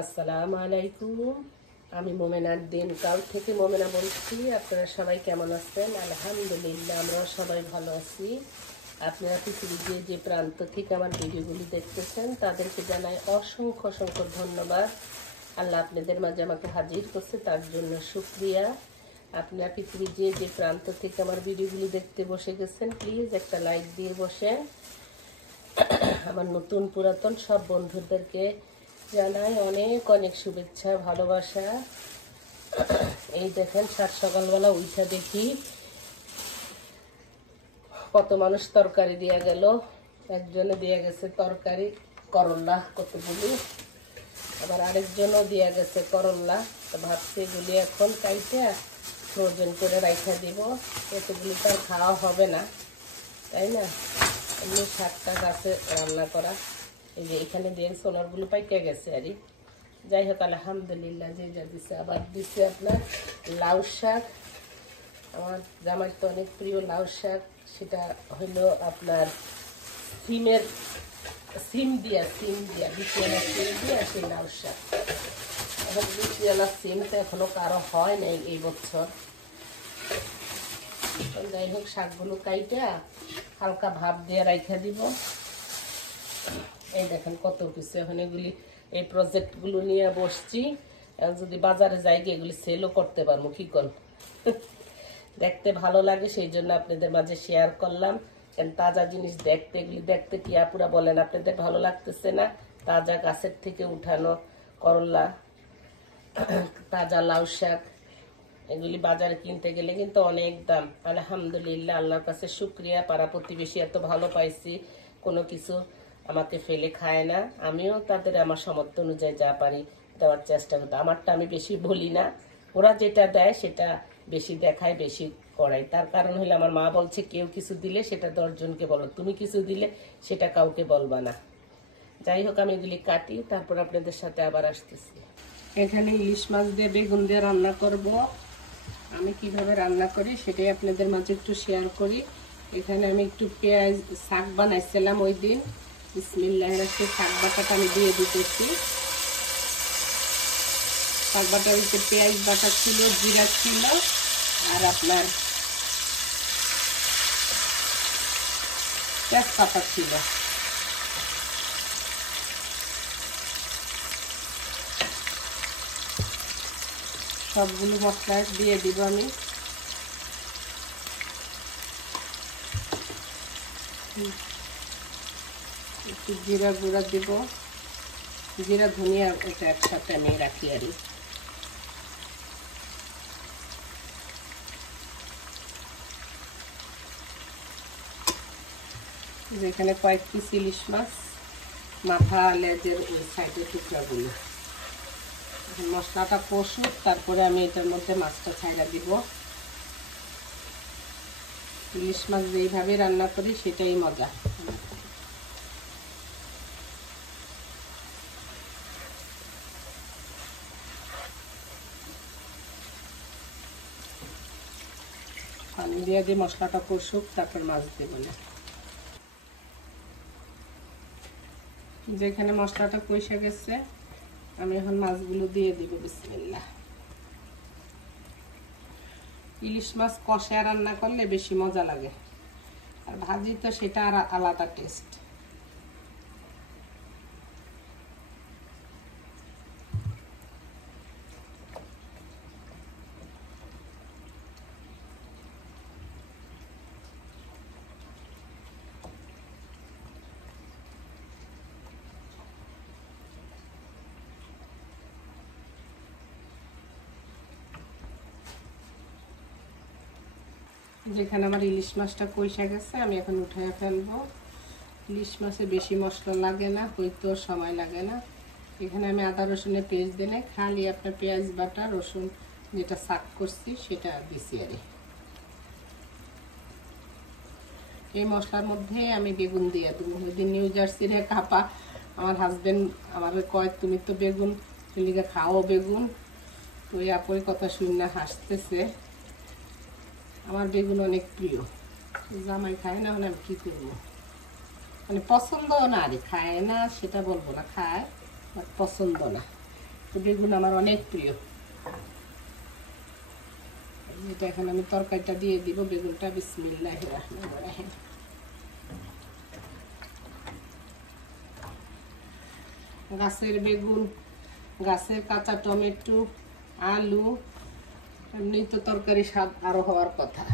আসসালামু আলাইকুম। আমি মোমেনার দিনকাল থেকে মোমেনা বলছি। আপনারা সবাই কেমন আছেন? আলহামদুলিল্লাহ, আমরা সবাই ভালো আছি। আপনারা পৃথিবীর যে প্রান্ত থেকে আমার ভিডিওগুলি দেখতেছেন তাদেরকে জানাই অসংখ্য অসংখ্য ধন্যবাদ। আল্লাহ আপনাদের মাঝে আমাকে হাজির করছে, তার জন্য শুকরিয়া। আপনারা পৃথিবীর যে প্রান্ত থেকে আমার ভিডিওগুলি দেখতে বসে গেছেন, প্লিজ একটা লাইক দিয়ে বসেন। আমার নতুন পুরাতন সব বন্ধুদেরকে জানাই অনেক অনেক শুভেচ্ছা, ভালোবাসা। এই দেখেন, সাত সকালবেলা উঠা দেখি কত মানুষ তরকারি দিয়া গেল। একজনে দিয়া গেছে তরকারি করল্লা কতগুলি, আবার আরেকজনও দিয়া গেছে করল্লা। তো ভাবছি এগুলি এখন কাইটা ফ্রোজেন করে রাইখা দিব, এতগুলি তো আর খাওয়া হবে না, তাই না? এমনি শাকটা গাছে রান্না করা। এই যে এখানে দিয়ে সোনারগুলো পাইকে গেছে আর যাই হোক, আলহামদুলিল্লাহ। যে যা দিচ্ছে, আবার দিচ্ছে আপনার লাউ শাক। আমার জামাই তো অনেক প্রিয় লাউ শাক। সেটা হইলো আপনার সিম দিয়া বিচিওয়ালা সিম দিয়া সেই লাউ শাক। এখন বিচিওয়ালা সিম তো এখনো কারো হয় নাই এই বছর। যাই হোক, শাকগুলো কাইটা হালকা ভাপ দিয়ে রাইখা দিব। এই দেখেন কত কিছু এখন এগুলি, এই প্রজেক্টগুলো নিয়ে বসছি। যদি বাজারে যাই গিয়ে এগুলি সেলও করতে পারবো, কি কর দেখতে ভালো লাগে, সেই জন্য আপনাদের মাঝে শেয়ার করলাম। কারণ তাজা জিনিস দেখতে, এগুলি দেখতে কি আপুরা বলেন আপনাদের ভালো লাগতেছে না? তাজা গাছের থেকে উঠানো করলা, তাজা লাউ শাক, এগুলি বাজারে কিনতে গেলে কিন্তু অনেক দাম। আলহামদুলিল্লাহ, আল্লাহর কাছে শুকরিয়া। পাড়া প্রতিবেশী এত ভালো পাইছি, কোনো কিছু আমাকে ফেলে খায় না। আমিও তাদের আমার সামর্থ্য অনুযায়ী যা পারি দেওয়ার চেষ্টা করতে। আমারটা আমি বেশি বলি না, ওরা যেটা দেয় সেটা বেশি দেখায়, বেশি করায়। তার কারণ হলো আমার মা বলছে, কেউ কিছু দিলে সেটা 10 জনকে বলো, তুমি কিছু দিলে সেটা কাউকে বলবা না। যাই হোক, আমি এগুলি কাটি, তারপর আপনাদের সাথে আবার আসতেছি। এখানে ইলিশ মাছ দিয়ে বেগুন দিয়ে রান্না করব। আমি কিভাবে রান্না করি সেটাই আপনাদের মাঝে একটু শেয়ার করি। এখানে আমি একটু পেঁয়াজ শাক বানাইছিলাম ওই দিন। বিসমিল্লাহির রাখতে শাক বাটাটা আমি দিয়ে দিতেছি। শাক বাটার ভিতরে পেঁয়াজ বাটা ছিল, জিরা ছিল, আর আপনার তেজপাতা ছিল। সবগুলো মশলা দিয়ে দিব আমি। একটু জিরা গুঁড়া দিব, জিরা ধনিয়া এটা একসাথে আমি রাখি আর যেখানে কয়েক পিস ইলিশ মাছ, মাথা লেজের ওই সাইডের টুকরাগুলো। মশলাটা কষুক, তারপরে আমি এটার মধ্যে মাছটা ছাইড়া দিব। ইলিশ মাছ যেইভাবে রান্না করি সেটাই মজা। পানি দিয়ে দিয়ে মশলাটা কষুক, তারপর মাছ দেব না। যেখানে মশলাটা কষে গেছে, আমি এখন মাছগুলো দিয়ে দিব। বিসমিল্লাহ। ইলিশ মাছ কষায় রান্না করলে বেশি মজা লাগে, আর ভাজি তো সেটা আর আলাদা টেস্ট। যেখানে আমার ইলিশ মাছটা কষে গেছে, আমি এখন উঠায় ফেলবো। ইলিশ মাছে বেশি মশলা লাগে না, হয়তো সময় লাগে না। এখানে আমি আদা রসুনের পেস্ট দিলে খালি আপনার পেঁয়াজ বাটা, রসুন যেটা শাক করছি সেটা দিছি আর এই মশলার মধ্যে আমি বেগুন দিয়ে দেবো। ওই দিন নিউ জার্সির কাপা আমার হাজবেন্ড আমার কয়, তুমি তো বেগুন লিগে খাও বেগুন। তো ওই আপুর কথা শুনে হাসতেছে। আমার বেগুন অনেক প্রিয়, জামাই খায় না, হলে আমি কী করবো? মানে পছন্দ না, আরে খায় না সেটা বলবো না, খায় বাট পছন্দ না। বেগুন আমার অনেক প্রিয়। এটা এখন আমি তরকারিটা দিয়ে দিব বেগুনটা। বিসমিল্লাহির রহমানির রহিম। গাছের বেগুন, গাছের কাঁচা টমেটো, আলু, এমনি তো তরকারি স্বাদ আরো হওয়ার কথা।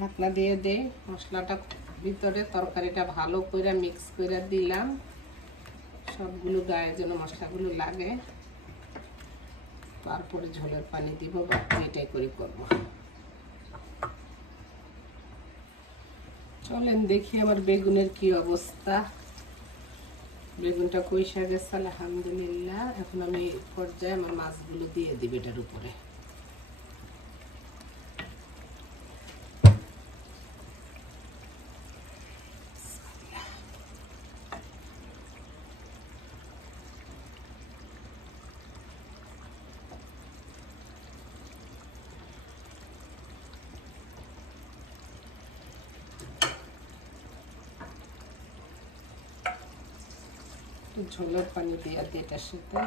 ঢাকনা দিয়ে দে মশলাটা ভিতরে, তরকারিটা ভালো করে মিক্স করে দিলাম, সবগুলো গায়ে যেন মশলাগুলো লাগে। তারপরে ঝোলের পানি দিব, বা এটাই করে করবো। চলেন দেখি আমার বেগুনের কি অবস্থা। বেগুনটা কইসা গেছে আলহামদুলিল্লাহ। এখন আমি পর্যায়ে আমার মাছগুলো দিয়ে দিব এটার উপরে। ঝোলের পানি দিয়ে দিই এটার সাথে।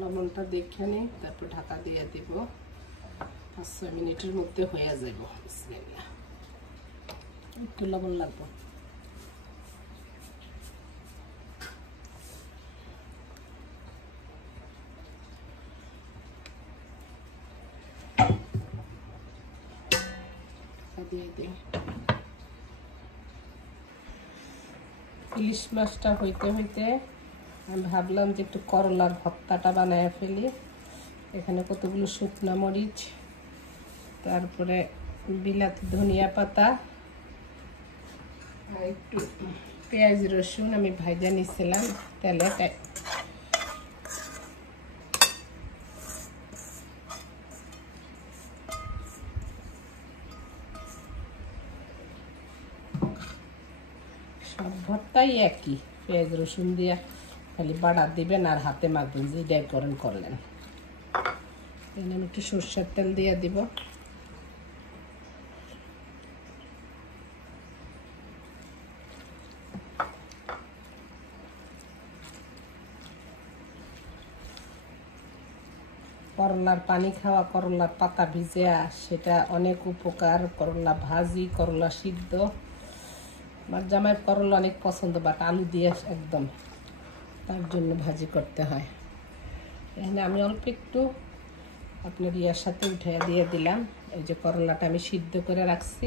লবণটা দেখে নিই, তারপর ঢাকা দিয়ে দিব। 5-6 মিনিটের মধ্যে হয়ে যাব। বিসমিল্লাহ। একটু লবণ লাগবে। দিয়ে দিই। ইলিশ মাছটা হইতে হইতে আমি ভাবলাম যে একটু করলার ভর্তাটা বানায় ফেলি। এখানে কতগুলো শুকনো মরিচ, তারপরে বিলাতি ধনিয়া পাতা আর একটু পেঁয়াজ রসুন আমি ভাজা নিছিলাম তেলে। সব ভর্তাই একই, পেঁয়াজ রসুন দিয়া খালি বাড়া দিবেন আর হাতে মাখবেন, যেটাই করেন করলেন। এখানে আমি একটু সরষের তেল দিয়ে দিব। করলার পানি খাওয়া, করলার পাতা ভিজা, সেটা অনেক উপকার। করলা ভাজি, করলা সিদ্ধ, আমার জামাইয়ের করলা অনেক পছন্দ, বাট আলু দিয়ে একদম, তার জন্য ভাজি করতে হয়। এখানে আমি অল্প একটু আপনার ইয়ার সাথে উঠে দিয়ে দিলাম। এই যে করলাটা আমি সিদ্ধ করে রাখছি,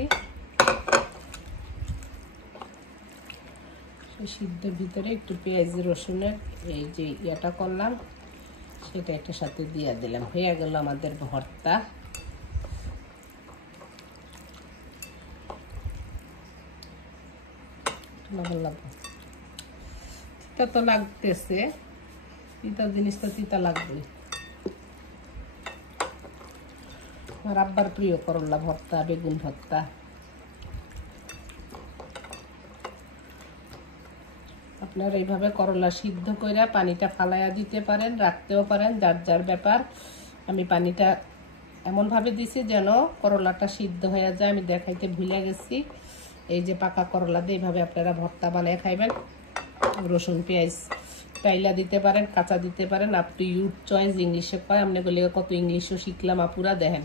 সেই সিদ্ধ ভিতরে একটু পেঁয়াজ রসুনের এই যে ইয়াটা করলাম, সেটা একটা সাথে দিয়ে দিলাম। হয়ে গেল আমাদের ভর্তা। লবণ লাগবে, তিতা তো লাগতেছে, তিতা জিনিস তো তিতা লাগবে। আমার আব্বার প্রিয় করলা ভর্তা, বেগুন ভর্তা। আপনারা এইভাবে করলা সিদ্ধ করে পানিটা ফালাইয়া দিতে পারেন, রাখতেও পারেন, যার যার ব্যাপার। আমি পানিটা এমনভাবে দিছি যেন করলাটা সিদ্ধ হয়ে যায়। আমি দেখাইতে ভুলে গেছি। এই যে পাকা করলা দিয়ে এইভাবে আপনারা ভর্তা বানিয়ে খাইবেন। রসুন পেঁয়াজ পাইলা দিতে পারেন, কাঁচা দিতে পারেন, আপ টু ইউর চয়েস। ইংলিশে কয়, আপনি বলে কত ইংলিশও শিখলাম আপুরা। দেখেন,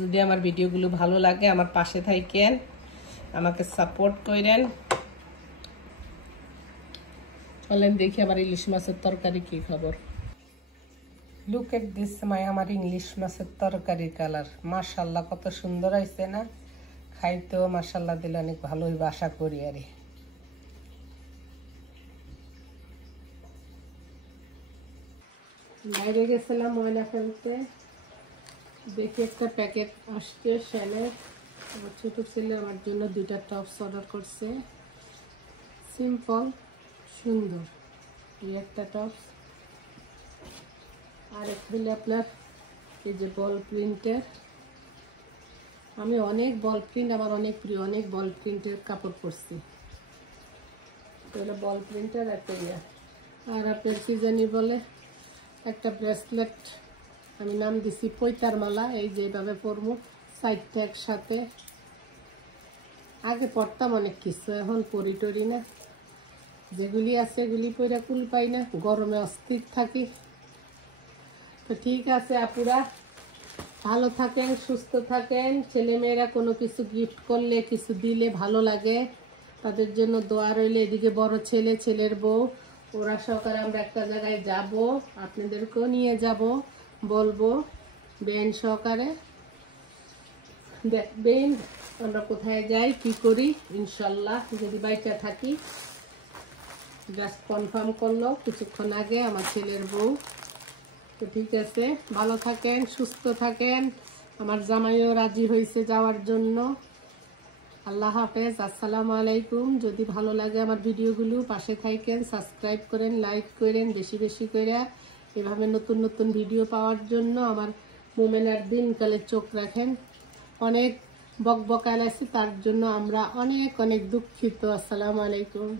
যদি আমার ভিডিওগুলো ভালো লাগে আমার পাশে থাকেন, আমাকে সাপোর্ট করেন। চলেন দেখি আমার ইলিশ মাছের তরকারি কি খবর। লুক এট দিস মাই, আমার ইংলিশ মাছের তরকারি কালার মাশাআল্লাহ কত সুন্দর হয়েছে না? খাইতেও মাশাআল্লাহ দিলে অনেক ভালো হইবে আশা করি। আরে বাইরে গেছিলাম ময়লা ফেলতে, দেখি একটা প্যাকেট আসছে শ্যানের। আমার ছোটো ছেলে আমার জন্য 2টা টপস অর্ডার করছে, সিম্পল সুন্দর। এই একটা টপস, আর একটা হলে আপনার এই যে বল প্রিন্টের আমি অনেক বল প্রিন্ট, আমার অনেক প্রিয়, অনেক বল প্রিন্টের কাপড় পরছি। বল প্রিন্টার একটা ইয়া, আর আপনার কি জানি বলে একটা ব্রেসলেট, আমি নাম দিছি পৈতার মালা। এই যে এভাবে পরবো, সাইডটা একসাথে। আগে পরতাম অনেক কিছু, এখন পরি টরি না। যেগুলি আছে এগুলি পরে কুল পাই না, গরমে অস্থির থাকি। তো ঠিক আছে আপুরা, ভালো থাকেন, সুস্থ থাকেন। ছেলেমেয়েরা কোনো কিছু গিফট করলে, কিছু দিলে ভালো লাগে, তাদের জন্য দোয়া রইলে। এদিকে বড় ছেলে, ছেলের বউ, ওরা সহকারে আমরা একটা জায়গায় যাব, আপনাদেরকেও নিয়ে যাব, বলবো বেন সহকারে, দেখবেন আমরা কোথায় যাই, কি করি। ইনশাল্লাহ যদি বাইচা থাকি, জাস্ট কনফার্ম করলো কিছুক্ষণ আগে আমার ছেলের বউ। তো ঠিক আছে, ভালো থাকেন, সুস্থ থাকেন। আমার জামাইও রাজি হয়েছে যাওয়ার জন্য। আল্লাহ হাফেজ, আসসালামু আলাইকুম। যদি ভালো লাগে আমার ভিডিওগুলো, পাশে থাকেন, সাবস্ক্রাইব করেন, লাইক করেন বেশি বেশি করে। এভাবে নতুন নতুন ভিডিও পাওয়ার জন্য আমার মোমেনার দিনকালে চোখ রাখেন। অনেক বকবকাল আছে, তার জন্য আমরা অনেক অনেক দুঃখিত। আসসালামু আলাইকুম।